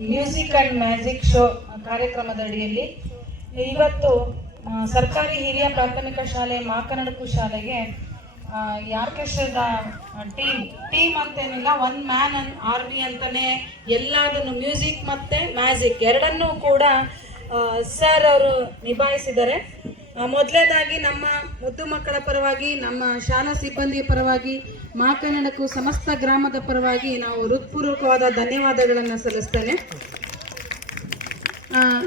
Music and magic show ಕಾರ್ಯಕ್ರಮದ ಅಡಿಯಲ್ಲಿ ಇವತ್ತು ಸರ್ಕಾರಿ ಹಿರಿಯ ಪ್ರಾಥಮಿಕ ಶಾಲೆ ಮಾಕನಡಕು ಶಾಲೆಗೆ ಆರ್ಕೆಸ್ಟ್ರಾದ ಟೀಮ್ ಅಂತೇನಿಲ್ಲ, ಒನ್ ಮ್ಯಾನ್ ಆರ್ಮಿ ಅಂತಾನೆ ಎಲ್ಲದನ್ನು ಮ್ಯೂಸಿಕ್ ಮತ್ತೆ ಮ್ಯಾಜಿಕ್ ಎರಡನ್ನೂ ಕೂಡ ಸರ್ ಅವರು ನಿಭಾಯಿಸಿದ್ದಾರೆ. ಮೊದಲನೇದಾಗಿ ನಮ್ಮ ಮುದ್ದು ಮಕ್ಕಳ ಪರವಾಗಿ, ನಮ್ಮ ಶಾಲಾ ಸಿಬ್ಬಂದಿಯ ಪರವಾಗಿ, ಮಾಕನಡಕು ಸಮಸ್ತ ಗ್ರಾಮದ ಪರವಾಗಿ ನಾವು ಹೃತ್ಪೂರ್ವಕವಾದ ಧನ್ಯವಾದಗಳನ್ನು ಸಲ್ಲಿಸ್ತೇನೆ.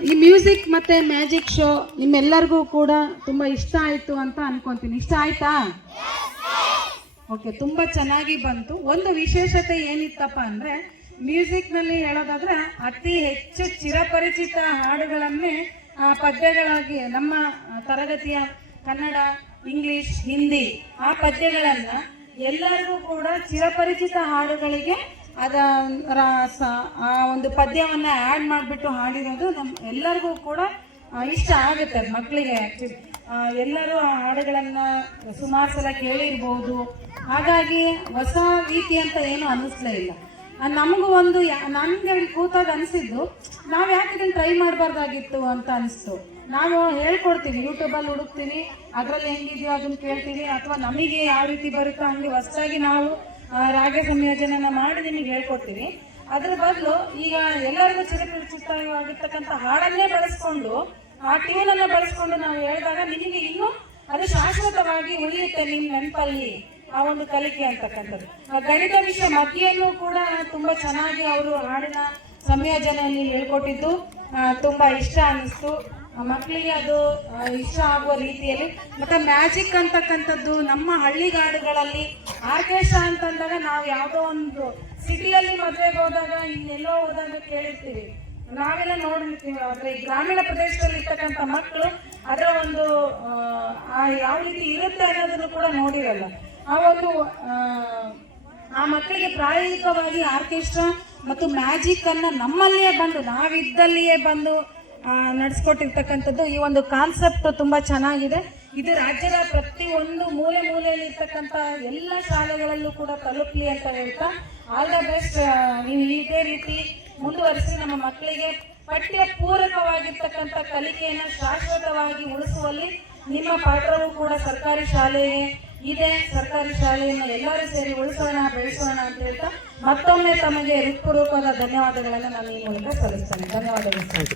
ಈ ಮ್ಯೂಸಿಕ್ ಮತ್ತೆ ಮ್ಯಾಜಿಕ್ ಶೋ ನಿಮ್ಮೆಲ್ಲರಿಗೂ ಕೂಡ ತುಂಬ ಇಷ್ಟ ಆಯಿತು ಅಂತ ಅನ್ಕೊಂತೀನಿ. ಇಷ್ಟ ಆಯ್ತಾ? ಓಕೆ, ತುಂಬ ಚೆನ್ನಾಗಿ ಬಂತು. ಒಂದು ವಿಶೇಷತೆ ಏನಿತ್ತಪ್ಪ ಅಂದರೆ, ಮ್ಯೂಸಿಕ್ನಲ್ಲಿ ಹೇಳೋದಾದ್ರೆ ಅತಿ ಹೆಚ್ಚು ಚಿರಪರಿಚಿತ ಹಾಡುಗಳನ್ನೇ ಪದ್ಯಗಳಾಗಿ ನಮ್ಮ ತರಗತಿಯ ಕನ್ನಡ, ಇಂಗ್ಲಿಷ್, ಹಿಂದಿ ಆ ಪದ್ಯಗಳನ್ನು ಎಲ್ಲರಿಗೂ ಕೂಡ ಚಿರಪರಿಚಿತ ಹಾಡುಗಳಿಗೆ ಆ ಒಂದು ಪದ್ಯವನ್ನು ಆ್ಯಡ್ ಮಾಡಿಬಿಟ್ಟು ಹಾಡಿರೋದು ನಮ್ಮ ಎಲ್ಲರಿಗೂ ಕೂಡ ಇಷ್ಟ ಆಗುತ್ತೆ. ಮಕ್ಕಳಿಗೆ ಎಲ್ಲರೂ ಆ ಹಾಡುಗಳನ್ನು ಸುಮಾರು ಸಲ ಕೇಳಿರ್ಬೋದು. ಹಾಗಾಗಿ ಹೊಸ ರೀತಿ ಅಂತ ಏನು ಅನ್ನಿಸ್ಲೇ ಇಲ್ಲ. ನಮಗೂ ಒಂದು ನನಗೆ ಕೂತಾಗ ಅನಿಸಿದ್ದು, ನಾವು ಯಾಕೆ ಇದನ್ನು ಟ್ರೈ ಮಾಡಬಾರ್ದಾಗಿತ್ತು ಅಂತ ಅನಿಸ್ತು. ನಾವು ಹೇಳ್ಕೊಡ್ತೀವಿ, ಯೂಟ್ಯೂಬಲ್ಲಿ ಹುಡುಕ್ತೀವಿ, ಅದರಲ್ಲಿ ಹೆಂಗಿದೆಯೋ ಅದನ್ನು ಕೇಳ್ತೀವಿ, ಅಥವಾ ನಮಗೆ ಯಾವ ರೀತಿ ಬರುತ್ತೋ ಹಂಗೆ ಹೊಸದಾಗಿ ನಾವು ರಾಗ ಸಂಯೋಜನೆನ ಮಾಡಿ ನಿಮಗೆ ಹೇಳ್ಕೊಡ್ತೀವಿ. ಅದ್ರ ಬದಲು ಈಗ ಎಲ್ಲರಿಗೂ ಚಿರಪರಿಚಿತವಾಗಿರ್ತಕ್ಕಂಥ ಹಾಡನ್ನೇ ಬಳಸ್ಕೊಂಡು, ಆ ಟ್ಯೂನನ್ನು ಬಳಸ್ಕೊಂಡು ನಾವು ಹೇಳಿದಾಗ ನಿಮಗೆ ಇನ್ನೂ ಅದು ಶಾಶ್ವತವಾಗಿ ಉಳಿಯುತ್ತೆ ನಿಮ್ಮ ನೆನಪಲ್ಲಿ ಆ ಒಂದು ಕಲಿಕೆ ಅಂತಕ್ಕಂಥದ್ದು. ಗಣಿತ ವಿಷಯ ಮಧ್ಯೆಯಲ್ಲೂ ಕೂಡ ತುಂಬ ಚೆನ್ನಾಗಿ ಅವರು ಹಾಡಿನ ಸಂಯೋಜನೆಯಲ್ಲಿ ಹೇಳ್ಕೊಟ್ಟಿದ್ದು ತುಂಬ ಇಷ್ಟ ಅನ್ನಿಸ್ತು ಮಕ್ಕಳಿಗೆ. ಅದು ಇಷ್ಟ ಆಗುವ ರೀತಿಯಲ್ಲಿ. ಮತ್ತು ಮ್ಯಾಜಿಕ್ ಅಂತಕ್ಕಂಥದ್ದು ನಮ್ಮ ಹಳ್ಳಿಗಾಡುಗಳಲ್ಲಿ ಆರ್ಕೆಸ್ಟ್ರಾ ಅಂತಂದಾಗ ನಾವು ಯಾವುದೋ ಒಂದು ಸಿಟಿಯಲ್ಲಿ ಮದುವೆಗೆ ಹೋದಾಗ, ಇನ್ನೆಲ್ಲೋ ಹೋದಾಗ ಕೇಳಿರ್ತೀವಿ, ನಾವೆಲ್ಲ ನೋಡಿರ್ತೀವಿ. ಆದರೆ ಈ ಗ್ರಾಮೀಣ ಪ್ರದೇಶದಲ್ಲಿ ಇರ್ತಕ್ಕಂಥ ಮಕ್ಕಳು ಅದರ ಒಂದು ಯಾವ ರೀತಿ ಇರುತ್ತೆ ಅನ್ನೋದನ್ನು ಕೂಡ ನೋಡಿರಲ್ಲ. ಆ ಮಕ್ಕಳಿಗೆ ಪ್ರಾಯೋಗಿಕವಾಗಿ ಆರ್ಕೆಸ್ಟ್ರಾ ಮತ್ತು ಮ್ಯಾಜಿಕ್ ಅನ್ನ ನಮ್ಮಲ್ಲಿಯೇ ಬಂದು, ನಾವಿದ್ದಲ್ಲಿಯೇ ಬಂದು ನಡೆಸ್ಕೊಟ್ಟಿರ್ತಕ್ಕಂಥದ್ದು ಈ ಒಂದು ಕಾನ್ಸೆಪ್ಟ್ ತುಂಬ ಚೆನ್ನಾಗಿದೆ. ಇದು ರಾಜ್ಯದ ಪ್ರತಿಯೊಂದು ಮೂಲೆಯಲ್ಲಿ ಇರ್ತಕ್ಕಂಥ ಎಲ್ಲ ಶಾಲೆಗಳಲ್ಲೂ ಕೂಡ ತಲುಪಲಿ ಅಂತ ಹೇಳ್ತಾ, ಆಲ್ ದ ಬೆಸ್ಟ್. ನೀವು ಇದೇ ರೀತಿ ಮುಂದುವರಿಸಿ ನಮ್ಮ ಮಕ್ಕಳಿಗೆ ಪಠ್ಯ ಪೂರಕವಾಗಿರ್ತಕ್ಕಂಥ ಕಲಿಕೆಯನ್ನು ಶಾಶ್ವತವಾಗಿ ಉಳಿಸುವಲ್ಲಿ ನಿಮ್ಮ ಪಾತ್ರವೂ ಕೂಡ ಸರ್ಕಾರಿ ಶಾಲೆಗೆ ಇದೆ. ಸರ್ಕಾರಿ ಶಾಲೆಯನ್ನು ಎಲ್ಲರೂ ಸೇರಿ ಉಳಿಸೋಣ, ಬೆಳೆಸೋಣ ಅಂತ ಹೇಳ್ತಾ ಮತ್ತೊಮ್ಮೆ ತಮಗೆ ಹೃತ್ಪೂರ್ವಕವಾದ ಧನ್ಯವಾದಗಳನ್ನು ನಾನು ಈ ಮೂಲಕ ಸಲ್ಲಿಸ್ತೇನೆ. ಧನ್ಯವಾದಗಳು.